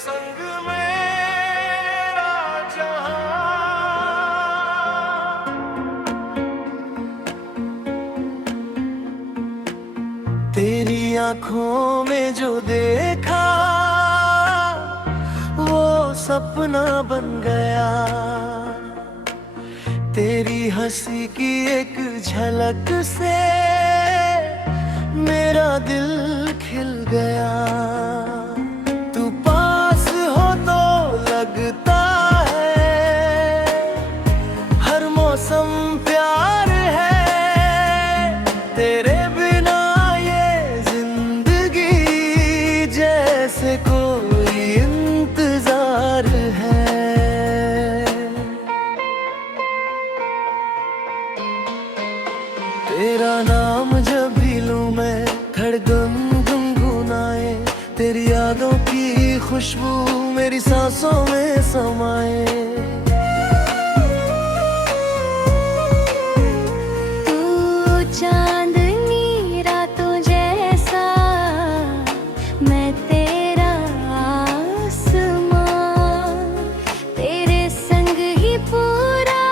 संग मेरा जहां, तेरी आंखों में जो देखा वो सपना बन गया। तेरी हंसी की एक झलक से मेरा दिल खिल गया। तू पास हो तो लगता है हर मौसम प्यार है। तेरे बिना ये जिंदगी जैसे कोई इंतजार है। तेरा नाम जब भी लूं मैं धड़कन गुनगुनाए। तेरी यादों की खुशबू मेरी सांसों में समाए। तू चांदनी रातों जैसा, मैं तेरा आसमां। तेरे संग ही पूरा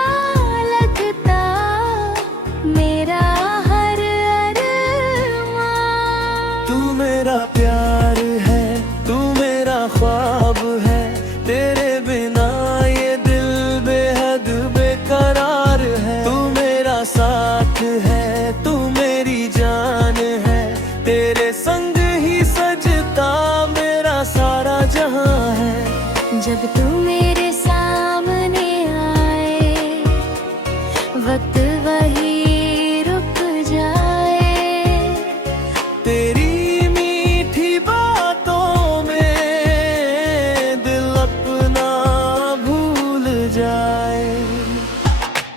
लगता मेरा हर अरमान। तू मेरा प्यार है, तू मेरा ख्वाब है। तेरे बिना ये दिल बेहद बेकरार है। तू मेरा साथ है, तू मेरी जान है। तेरे संग ही सजता मेरा सारा जहां है। जब तू मेरे सामने आए वक्त वही रुक जाए। तेरी मीठी बातों में दिल अपना भूल जाए।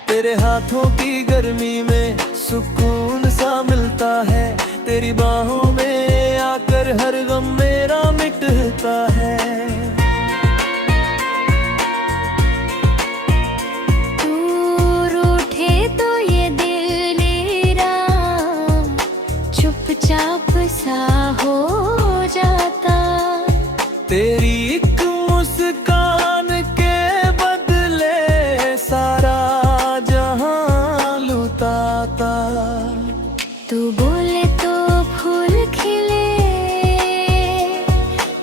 तेरे हाथों की गर्मी में सुकून सा मिलता है। तेरी बाहों में आकर हर गम मेरा मिटता है। तू रूठे तो ये दिल मेरा चुपचाप सा हो जाता। तेरी एक मुस्कान के बदले सारा जहां लुटाता। तू बोले तो फूल खिले,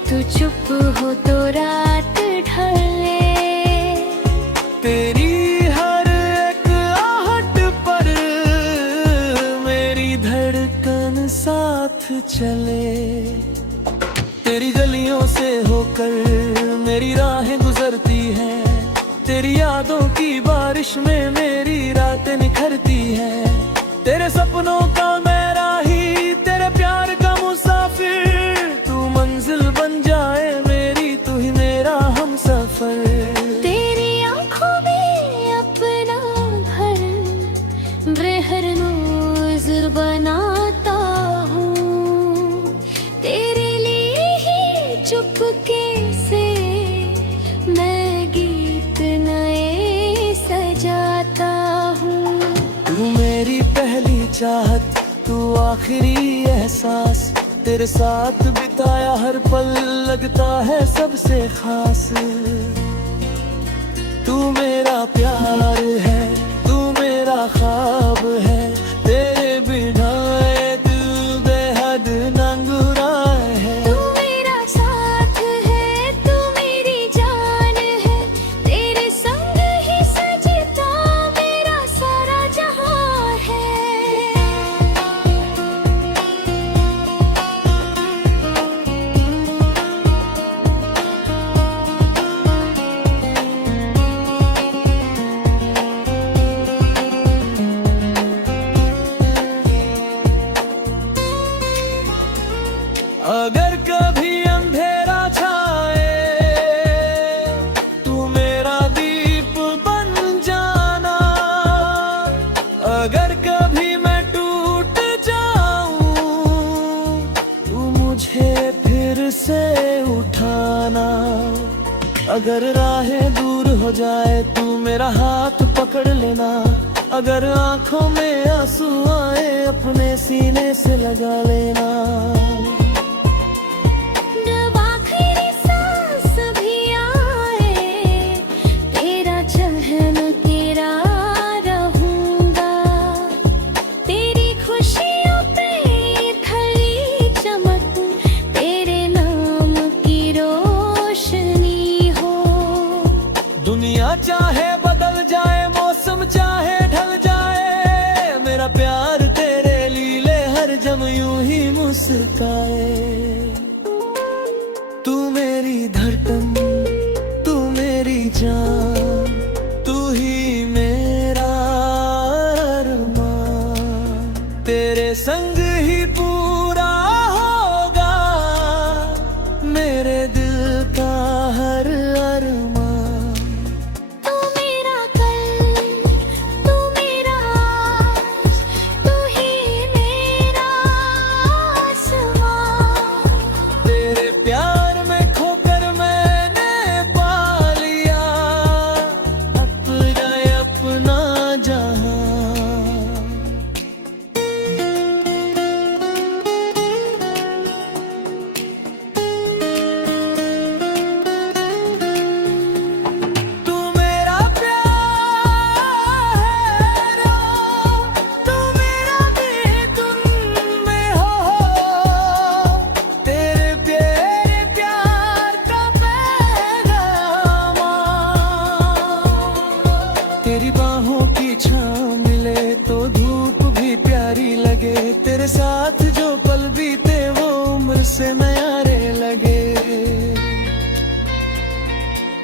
तू चुप हो तो रात ढले। तेरी हर एक आहट पर मेरी धड़कन साथ चले। तेरी गलियों से होकर मेरी राहें गुजरती हैं। तेरी यादों की बारिश में मेरी रातें निखरती हैं। तेरे सपनों का मैं राही, तेरे प्यार का मुसाफिर। तू मंजिल बन जाए मेरी, तू ही मेरा हमसफर। तेरी आंखों में अपना घर बेहरनूज़ बनाता हूँ। तेरे लिए ही चुपके से मैं गीत नए सजाता हूँ। तू मेरी पहली चाहत, तू आखिरी एहसास। तेरे साथ बिताया हर पल लगता है सबसे खास। तू मेरा प्यार है, तू मेरा ख्वाब है। तेरे बिना ये दिल बेहद नंगुरा है। तू मेरा साथ है, तू मेरी जान है। तेरे संग ही सजता मेरा सारा जहां है। अगर कभी अंधेरा छाए, तू मेरा दीप बन जाना। अगर कभी मैं टूट जाऊं, तू मुझे फिर से उठाना। अगर राहें दूर हो जाए, तू मेरा हाथ पकड़ लेना। अगर आंखों में आंसू आए, अपने सीने से लगा लेना। जब आखिरी सांस चाहे ढल जाए, मेरा प्यार तेरे लीले हर जम यूं ही मुस्काए। तू मेरी धड़कन, तू मेरी जान, तू ही मेरा अरमान। तेरे संग ही पूरा होगा मेरे दिल का हर अरमान। तू मेरा कल, तू मेरा आज, तू ही मेरा आसमान। तेरे प्यार में खोकर मैंने पा लिया अपना जहां। तू मेरा प्यार है, तू मेरा बेधुन में हो। तेरे प्यार का पैगाम। तेरी बाहों की छाँव मिले तो धूप भी प्यारी लगे। तेरे साथ जो पल बीते वो उम्र से न्यारे लगे।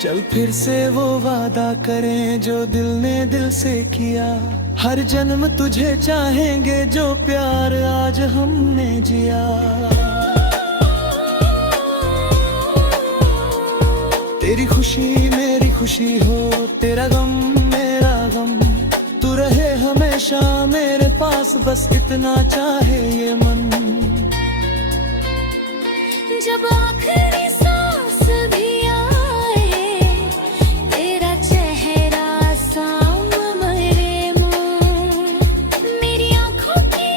चल फिर से वो वादा करें जो दिल ने दिल से किया। हर जन्म तुझे चाहेंगे जो प्यार आज हमने जिया। तेरी खुशी मेरी खुशी हो, तेरा गम मेरा गम। तू रहे हमेशा मेरे पास, बस इतना चाहे ये मन। जब आखिरी सांस भी आए, तेरा चेहरा सामने मुँह। मेरी आँखों की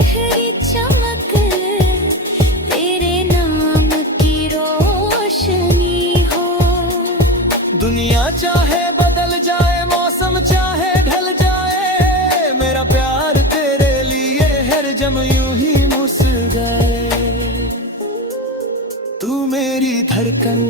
गहरी चमक, तेरे नाम की रोशनी हो। दुनिया चाहे बदल जाए, मौसम चाहे ढल जाए, मेरा प्यार तेरे लिए हर जम यूं ही मुस्कुराए। तू मेरी धड़कन,